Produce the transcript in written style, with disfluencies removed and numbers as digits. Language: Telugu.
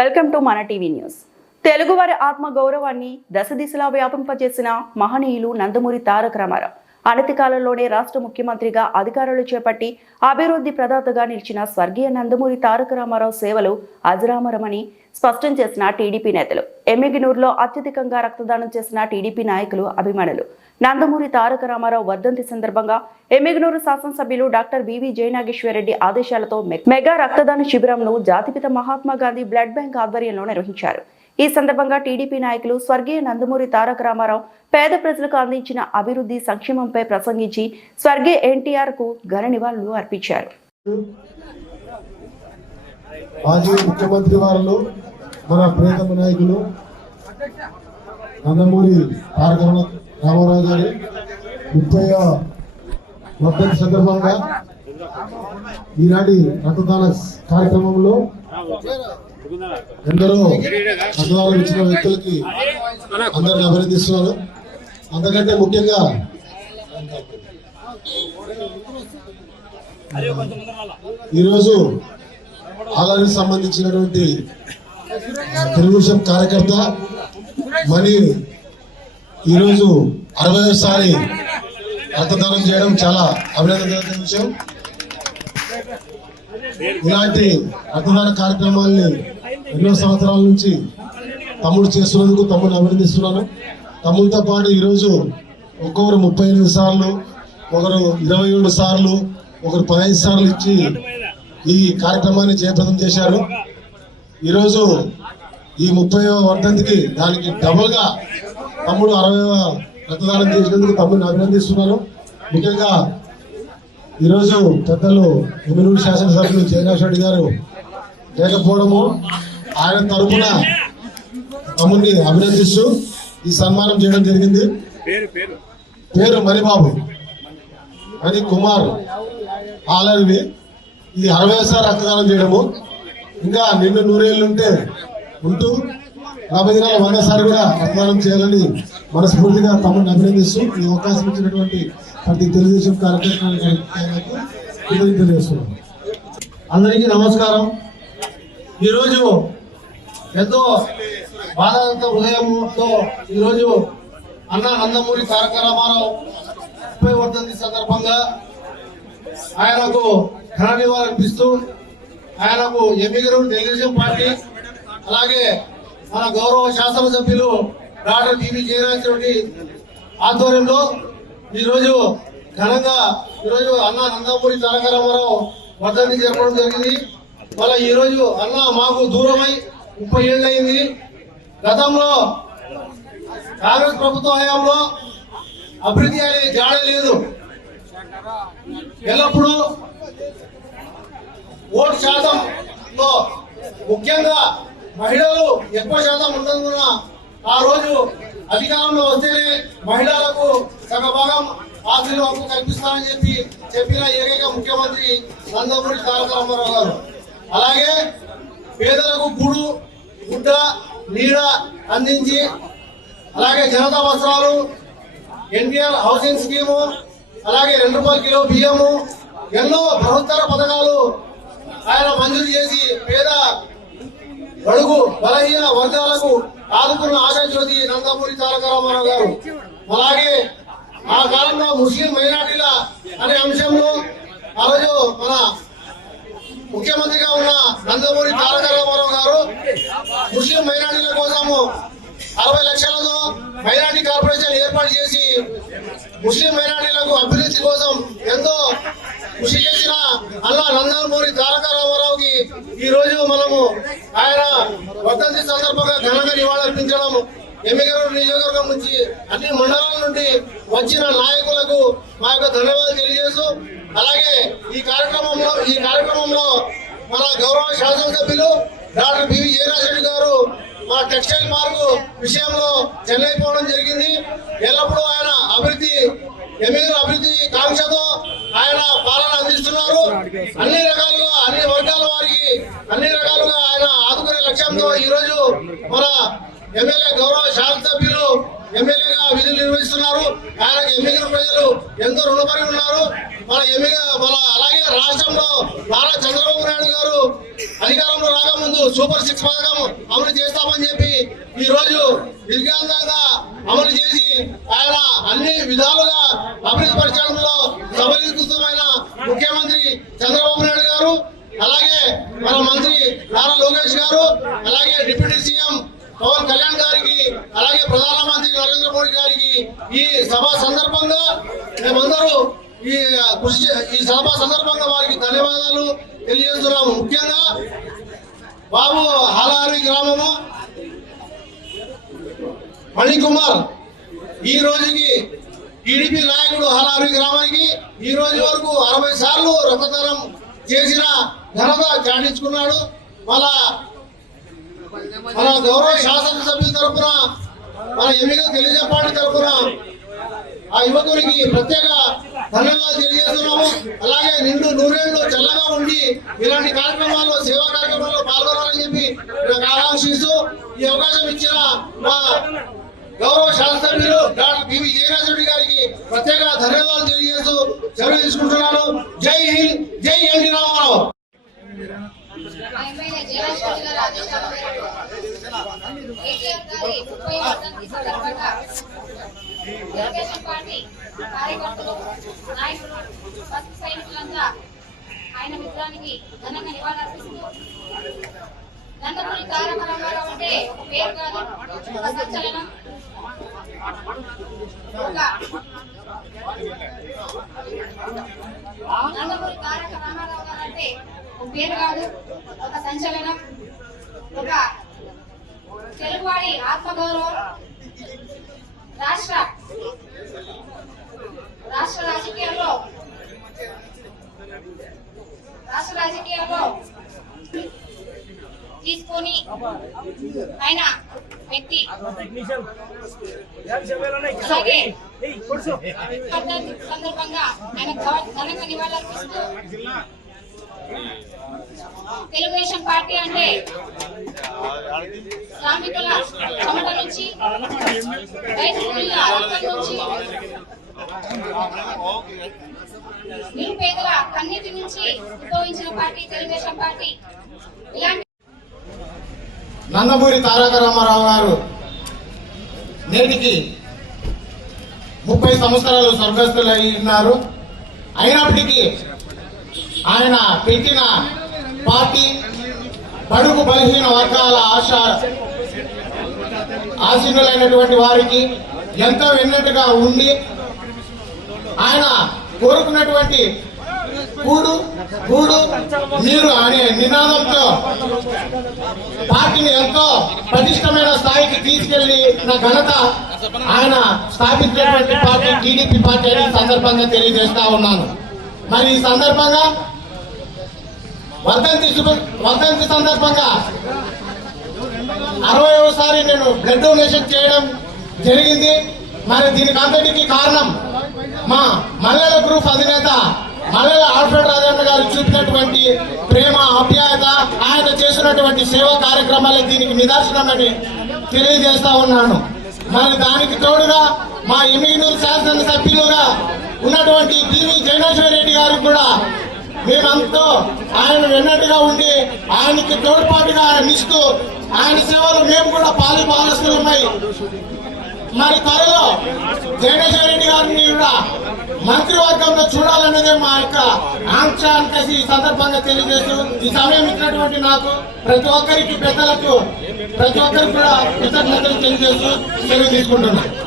వెల్కమ్ టు మన టీవీ న్యూస్. తెలుగువారి ఆత్మ గౌరవాన్ని దశ దిశలా వ్యాపింపజేసిన మహనీయులు నందమూరి తారక రామారావు అనతి కాలంలోనే రాష్ట్ర ముఖ్యమంత్రిగా అధికారాలు చేపట్టి అభివృద్ధి ప్రదాతగా నిలిచిన స్వర్గీయ నందమూరి తారక రామారావు సేవలు అజరామరమని స్పష్టం చేసిన టీడీపీ నేతలు. ఎమ్మిగనూరులో అత్యధికంగా రక్తదానం చేసిన టీడీపీ నాయకులు, అభిమానులు. నందమూరి తారక రామారావు వర్ధంతి సందర్భంగా ఎమ్మిగనూరు శాసనసభ్యులు డాక్టర్ బివి జయనాగేశ్వరరెడ్డి ఆదేశాలతో మెగా రక్తదాన శిబిరంను జాతిపిత మహాత్మా గాంధీ బ్లడ్ బ్యాంక్ ఆధ్వర్యంలో నిర్వహించారు. ఈ సందర్భంగా టీడీపీ నాయకులు స్వర్గీయ నందమూరి తారక రామారావు పేద ప్రజలకు అందించిన అభివృద్ధి సంక్షేమంపై ప్రసంగించి స్వర్గీయ ఎన్టీఆర్ కు ఘన నివాళులు అర్పించారు. మాజీ ముఖ్యమంత్రి వారిలో మన ప్రియతమ నాయకులు నందమూరి తారక రామారావు గారి 30వ వర్ధంతి సందర్భంగా ఈనాటి రక్తదాన కార్యక్రమంలో ఎందరో రక్తదానం ఇచ్చిన వ్యక్తులకి అందరిని అభినందిస్తున్నారు. అంతకంటే ముఖ్యంగా ఈరోజు ఆలయానికి సంబంధించినటువంటి తెలుగుదేశం కార్యకర్త మరి ఈరోజు 60వసారి రక్తదానం చేయడం చాలా అభినందనీయ విషయం. ఇలాంటి రక్తదాన కార్యక్రమాల్ని ఎన్నో సంవత్సరాల నుంచి తమ్ముడు చేస్తున్నందుకు తమ్ముడిని అభినందిస్తున్నాను. తమ్ముడితో పాటు ఈరోజు ఒక్కొక్కరు 38 సార్లు, ఒకరు 27 సార్లు, ఒకరు 15 సార్లు ఇచ్చి ఈ కార్యక్రమాన్ని జయప్రదం చేశారు. ఈరోజు ఈ 30వ వర్ధంతికి దానికి డబుల్ గా తమ్ముడు 60వ రక్తదానం చేసినందుకు తమ్ముడిని అభినందిస్తున్నాను. ముఖ్యంగా ఈరోజు పెద్దలు ఎమ్మిగనూరు శాసనసభ్యులు జయనాగేశ్వరరెడ్డి గారు లేకపోవడము, ఆయన తరఫున తమ్ముడిని అభినందిస్తూ ఈ సన్మానం చేయడం జరిగింది. పేరు మణిబాబు అని కుమార్ ఆలవి. ఇది 60వసారి రక్తదానం చేయడము. ఇంకా నిన్ను 100 ఏళ్ళు ఉంటూ 40 దినాల 100 సార్లు కూడా రక్తదానం చేయాలని మనస్ఫూర్తిగా తమ్ముడిని అభినందిస్తూ ఈ అవకాశం ఇచ్చినటువంటి ప్రతి తెలుగుదేశం కార్యక్రమానికి తెలియజేస్తున్నాను. అందరికీ నమస్కారం. ఈరోజు ఎంతో బాధాంత హృదయంతో ఈరోజు అన్న నందమూరి తారక రామారావు 30వ వర్ధంతి సందర్భంగా ఆయనకు ఘన నివాళులర్పిస్తూ ఆయనకు ఎమ్మిగనూరు తెలుగుదేశం పార్టీ అలాగే మన గౌరవ శాసనసభ్యులు డాక్టర్ బివి జయనాగేశ్వరరెడ్డి ఆధ్వర్యంలో ఈరోజు ఘనంగా అన్న నందమూరి తారక రామారావు వర్ధంతి జరపడం జరిగింది. మళ్ళీ ఈరోజు అన్న మాకు దూరమై 30 ఏళ్ళు అయింది. గతంలో కాంగ్రెస్ ప్రభుత్వ హయాంలో అభివృద్ధి అనే జాడే లేదు. ఎల్లప్పుడూ ఓటు శాతంలో ముఖ్యంగా మహిళలు ఎక్కువ శాతం ఉన్నందున ఆ రోజు అధికారంలో వస్తేనే మహిళలకు సగభాగం ఆస్తిలో హక్కు కల్పిస్తానని చెప్పిన ఏకైక ముఖ్యమంత్రి నందమూరి తారక రామారావు గారు. అలాగే పేదలకు గుడు గుడ్డ నీడ అందించి అలాగే జనతా వస్త్రాలు, ఎన్టీఆర్ హౌసింగ్ స్కీము, అలాగే 2 రూపాయల కిలో బియ్యము, ఎన్నో బృహత్తర పథకాలు ఆయన మంజూరు చేసి పేద బడుగు బలహీన వర్గాలకు ఆదుకున్న ఆశాజ్యోతి నందమూరి తారక రామారావు గారు. అలాగే ఆ కాలంలో ముస్లిం మైనార్టీల అనే అంశంలో ఆ రోజు మన ముఖ్యమంత్రిగా ఉన్న నందమూరి తారక రామారావు గారు ముస్లిం మైనార్టీల కోసము 60 లక్షలతో మైనార్టీ కార్పొరేషన్ ఏర్పాటు చేసి ముస్లిం మైనార్టీలకు అభివృద్ధి కోసం ఎంతో కృషి చేసిన అన్న నందమూరి తారక రామారావుకి ఈ రోజు మనము ఆయన వర్ధంతి సందర్భంగా ఘనంగా నివాళులర్పించడం, ఎమ్మిగనూరు నియోజకవర్గం నుంచి అన్ని మండలాల నుండి వచ్చిన నాయకులకు మా యొక్క ధన్యవాదాలు తెలియజేస్తూ, అలాగే ఈ కార్యక్రమంలో మన గౌరవ శాసనసభ్యులు డాక్టర్ బివి జయనాగేశ్వరరెడ్డి గారు మన టెక్స్టైల్ మార్కు విషయంలో చెన్నై పోవడం జరిగింది. ఎల్లప్పుడూ ఆయన ఎమ్మిగనూరు అభివృద్ధి కాంక్షతో ఆయన పాలన అందిస్తున్నారు. అన్ని రకాలుగా అన్ని వర్గాల వారికి అన్ని రకాలుగా ఆయన ఆదుకునే లక్ష్యంతో ఈరోజు మన ఎమ్మెల్యే గౌరవ శాసనసభ్యులు ఎమ్మెల్యేగా విధులు నిర్వహిస్తున్నారు. ఆయనకు ఎమ్మెల్యే ప్రజలు ఎంతో రుణపడి ఉన్నారు. అలాగే రాష్ట్రంలో నారా చంద్రబాబు నాయుడు గారు అధికారంలో రాకముందు సూపర్ 6 పథకం అమలు చేస్తామని చెప్పి ఈ రోజు విజయవంతంగా అమలు చేసి ఆయన అన్ని విధాలుగా అభివృద్ధి పరచడంలో సఫలీకృతమైన ముఖ్యమంత్రి చంద్రబాబు నాయుడు గారు, అలాగే మన మంత్రి నారా లోకేష్ గారు, అలాగే డిప్యూటీ సీఎం పవన్ కళ్యాణ్ గారికి, అలాగే ప్రధానమంత్రి నరేంద్ర మోడీ గారికి ఈ సభ సందర్భంగా మేమందరూ ఈ సభ సందర్భంగా వారికి ధన్యవాదాలు తెలియజేస్తున్నాము. ముఖ్యంగా బాబు హాలారి గ్రామము మణికుమార్ ఈ రోజుకి టీడీపీ నాయకుడు హాలారి గ్రామానికి ఈ రోజు వరకు 60 సార్లు రక్తదానం చేసిన ఘనత చాటించుకున్నాడు. మన గౌరవ శాసనసభ్యుల తరఫున మన ఎన్నికల తెలుగుదేశం పార్టీ తరఫున ఆ యువకునికి ప్రత్యేక ధన్యవాదాలు తెలియజేస్తున్నాము. అలాగే నిండు నూరేళ్లు చల్లగా ఉండి ఇలాంటి కార్యక్రమాల్లో సేవా కార్యక్రమాల్లో పాల్గొనాలని చెప్పి నాకు ఆకాంక్షిస్తూ ఈ అవకాశం ఇచ్చిన మా గౌరవ శాసనసభ్యులు డాక్టర్ పివి జయరాజరెడ్డి గారికి ప్రత్యేక ధన్యవాదాలు తెలియజేస్తూ సెలవు తీసుకుంటున్నాను. జై హింద్, జై ఎన్టీ రామారావు. తెలుగుదేశం పార్టీ కార్యకర్తలు, నాయకులు, పసుపు సైనికులంతా ఆయన మిత్రానికి ఘనంగా నివాళులర్పిస్తూ నందమూరి తారక రామారావు అంటే ఒక పేరు కాదు, ఒక సంచలనం. నందమూరి తారక రామారావు గారు అంటే ఒక పేరు కాదు, ఒక సంచలనం, ఒక తెలుగువాడి ఆత్మగౌరవం. రాష్ట్ర రాజకీయాల్లో తీసుకొని ఆయన వ్యక్తి సందర్భంగా ఆయన ఘనంగా నివాళులర్పిస్తూ తెలుగుదేశం పార్టీ అంటే శ్రామికుల చెమట నుంచి, రైతు కూలీల రక్తం నుంచి, నిరుపేదల కన్నీటి నుంచి ఉద్భవించిన పార్టీ తెలుగుదేశం పార్టీ. ఇలాంటి నందమూరి తారక రామారావు గారు నేటికి 30 సంవత్సరాలు స్వర్గస్థులు అయి ఉన్నారు. అయినప్పటికీ ఆయన పెట్టిన పార్టీ బడుగు బలహీన వర్గాల ఆశీనులైనటువంటి వారికి ఎంతో వెన్నట్టుగా ఉండి ఆయన కోరుకున్నటువంటి కూడు గూడు నీరు అనే నినాదంతో పార్టీని ఎంతో పటిష్టమైన స్థాయికి తీసుకెళ్లి నా ఘనత ఆయన స్థాపించినటువంటి పార్టీ టీడీపీ పార్టీ అనే సందర్భంగా తెలియజేస్తా ఉన్నాను. మరి ఈ సందర్భంగా వర్ధంతి సందర్భంగా 60వసారి నేను బ్లడ్ డొనేషన్ చేయడం జరిగింది. మరి దీనికి అంతటికి కారణం మా మల్లెల గ్రూప్ అధినేత మల్లెల ఆల్ఫ్రెడ్ రాజన్న గారు చూపినటువంటి ప్రేమ, ఆప్యాయత, ఆయన చేసినటువంటి సేవా కార్యక్రమాలే దీనికి నిదర్శనమని తెలియజేస్తా ఉన్నాను. మరి దానికి తోడుగా మా ఎమ్మెల్యే శాసన సభ్యులుగా ఉన్నటువంటి పివి జయరాజరెడ్డి గారికి కూడా మేమంతా ఆయన వెన్నట్టుగా ఉండి ఆయనకి తోడ్పాటుగా నిస్తూ ఆయన సేవలు మేము కూడా పాలుస్తున్నమై మరి త్వరలో జయరాజరెడ్డి గారిని కూడా మంత్రివర్గంలో చూడాలన్నదే మా యొక్క ఆంక్ష అని ఈ సందర్భంగా తెలియజేస్తూ ఈ సమయం ఇచ్చినటువంటి నాకు ప్రతి ఒక్కరికి పెద్దలకు కూడా కృతజ్ఞతలు తెలియజేస్తూ సెలవు తీసుకుంటున్నాను.